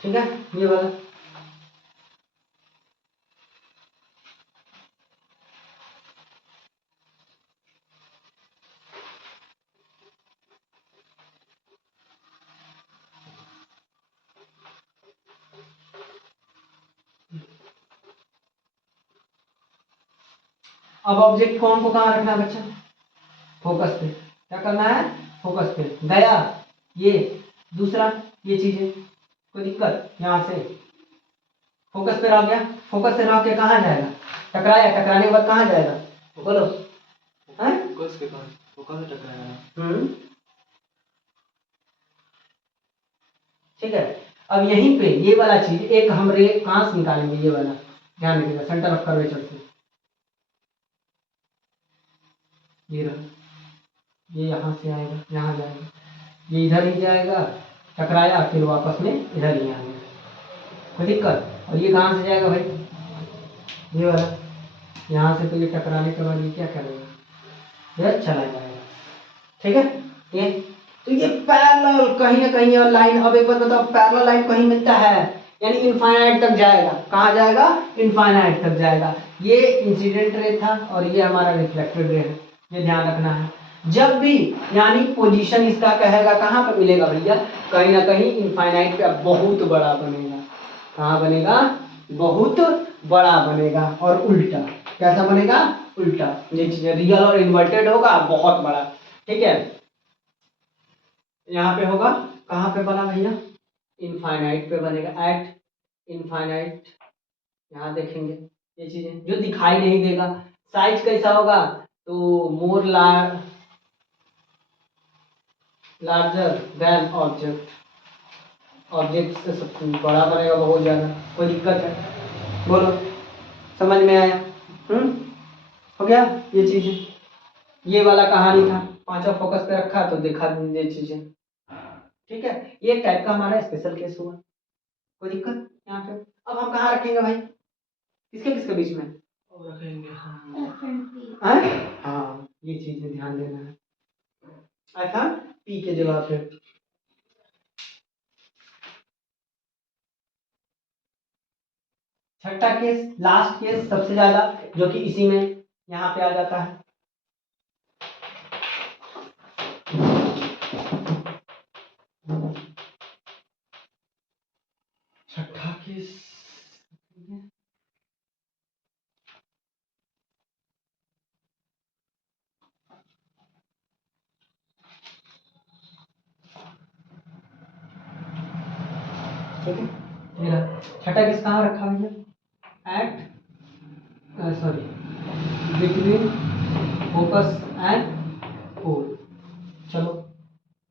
ठीक है, ये वाला। अब ऑब्जेक्ट को हमको कहाँ रखना है बच्चा, फोकस पे, क्या करना है, फोकस पे गया, ये दूसरा ये चीजें, कोई दिक्कत? यहाँ से फोकस पे रह गया, फोकस से रह के कहाँ जाएगा? टकराया, टकराने के बाद कहाँ जाएगा बोलो? हैं? फोकस के पास, फोकस से टकराया। ठीक है। अब यहीं पे ये वाला चीज एक हम रे कहाँ से निकालेंगे? ये वाला ध्यान रखिएगा, सेंटर ऑफ कर्वेचर से। ये रहा, ये यहाँ से आएगा, यहाँ जाएगा, ये इधर ही जाएगा, टकराया, फिर वापस में इधर ही आएगा, कोई दिक्कत? और ये कहाँ से जाएगा भाई? ये वाला यहाँ से, तो ये टकराने के बाद ये क्या करेगा? ये चला जाएगा। ठीक है, ये तो ये पैरेलल कहीं ना कहीं और लाइन। अब एक बात बताओ, पैरेलल लाइन कहीं मिलता है यानी इनफाइनाइट तक जाएगा। कहाँ जाएगा? इनफाइनाइट तक जाएगा। ये इंसिडेंट रे था और ये हमारा रिफ्लेक्टेड रे है, ये ध्यान रखना है। जब भी यानी पोजीशन इसका कहेगा कहाँ पर मिलेगा भैया? कहीं ना कहीं इनफाइनाइट पे बहुत बड़ा बनेगा। कहाँ बनेगा? बहुत बड़ा बनेगा। और उल्टा कैसा बनेगा? उल्टा। ये चीजें रियल और इन्वर्टेड होगा, बहुत बड़ा। ठीक है, यहाँ पे होगा, कहाँ पे बना भैया? इनफाइनाइट पे बनेगा, एट इनफाइनाइट। यहाँ देखेंगे ये चीजें जो दिखाई नहीं देगा। साइज कैसा होगा? तो मोर लार्जर देन ऑब्जेक्ट, ऑब्जेक्ट से सब बड़ा बनेगा, बहुत ज्यादा। कोई दिक्कत है बोलो? समझ में आया? हो गया ये चीजें। ये वाला कहानी था, पांचों फोकस पे रखा तो देखा ये चीजें। ठीक है, ये एक टाइप का हमारा स्पेशल केस हुआ। कोई दिक्कत यहाँ पे? अब हम कहाँ रखेंगे भाई? किसके किसके बीच में? अब रखेंगे हम हाँ, ये चीजें ध्यान देना है। ऐसा पी के जवाब पे। छठा केस, लास्ट केस, सबसे ज्यादा जो कि इसी में यहाँ पे आ जाता है। छठा केस ठीक है, मेरा छठा केस कहाँ रखा भैया? At sorry, between focus and pole. चलो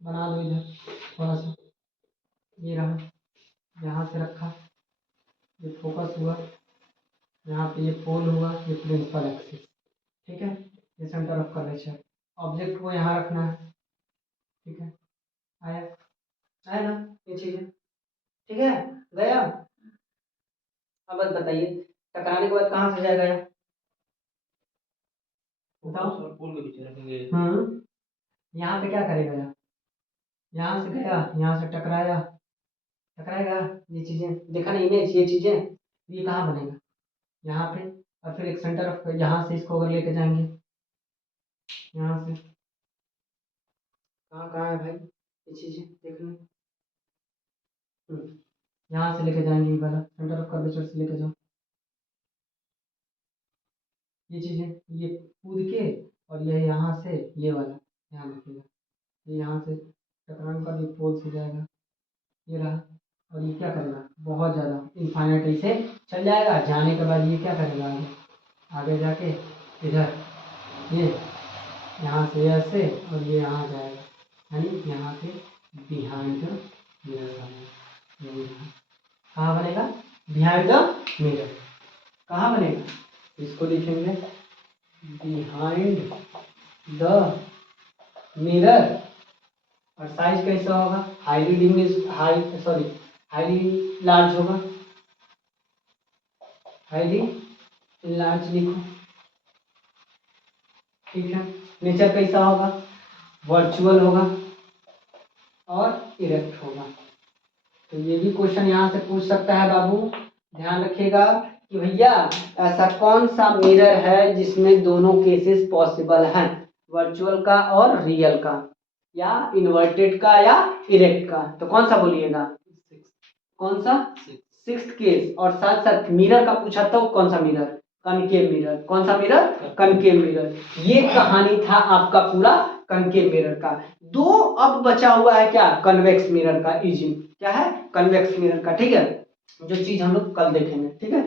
बना लो इधर थोड़ा सा। ये रहा, यहाँ से रखा, ये फोकस हुआ, यहाँ पे ये पोल हुआ, ये प्रिंसिपल एक्सिस। ठीक है, ये सेंटर ऑफ कर्वेचर। ऑब्जेक्ट को यहाँ रखना है। ठीक है, आया आया ना ये चीजें? ठीक है, गया। अब बस बताइए, टकराने के बाद कहाँ से जाएगा यहाँ? बताओ। पोल के पीछे रखेंगे। यहाँ पे क्या करेगा यार? यहाँ से गया, यहाँ से टकराया, टकराएगा। ये चीजें देखा ना, इमेज, ये चीजें, ये कहाँ बनेगा? यहाँ पे। और फिर एक सेंटर ऑफ, यहाँ से इसको अगर लेके जाएंगे, यहाँ से कहाँ कहाँ है भाई ये चीजें देखना। यहाँ से लेके जाएंगे, ये वाला सेंटर ऑफ कर्वेचर से लेके जाओ। ये चीजें, ये कूद के, और ये यहाँ से ये वाला ध्यान रखिएगा, ये यहाँ से टकराने का ये पोल से जाएगा, ये रहा। और ये क्या करेगा? बहुत ज़्यादा इनफाइनाइट ऐसे चल जाएगा। जाने के बाद ये क्या करेगा? आगे आगे जाके इधर ये यहाँ से ऐसे, और ये यहाँ जाएगा, यानी यहाँ पे बिहाइंड द मिरर बनेगा। कहाँ बनेगा? Behind the mirror. कहाँ बनेगा? इसको लिखेंगे बिहाइंड द मिरर। और साइज कैसा होगा? हाईली डिमिनिश, हाईली लार्ज होगा, हाईली लार्ज लिखो। ठीक है, नेचर कैसा होगा? वर्चुअल होगा और इरेक्ट होगा। तो ये भी क्वेश्चन यहाँ से पूछ सकता है बाबू, ध्यान रखिएगा कि भैया ऐसा कौन सा मिरर है जिसमें दोनों केसेस पॉसिबल हैं, वर्चुअल का और रियल का, या इन्वर्टेड का या इरेक्ट का? तो कौन सा बोलिएगा? कौन सा? Sixth case. और साथ साथ मिरर का पूछा तो कौन सा मिरर? Concave mirror. कौन सा मिरर? Concave mirror. ये कहानी था आपका पूरा कनकेव मिरर का। दो अब बचा हुआ है क्या? कन्वेक्स मिरर का इजिम। क्या है? कन्वेक्स मिरर का। ठीक है, जो चीज हम लोग कल देखेंगे। ठीक है।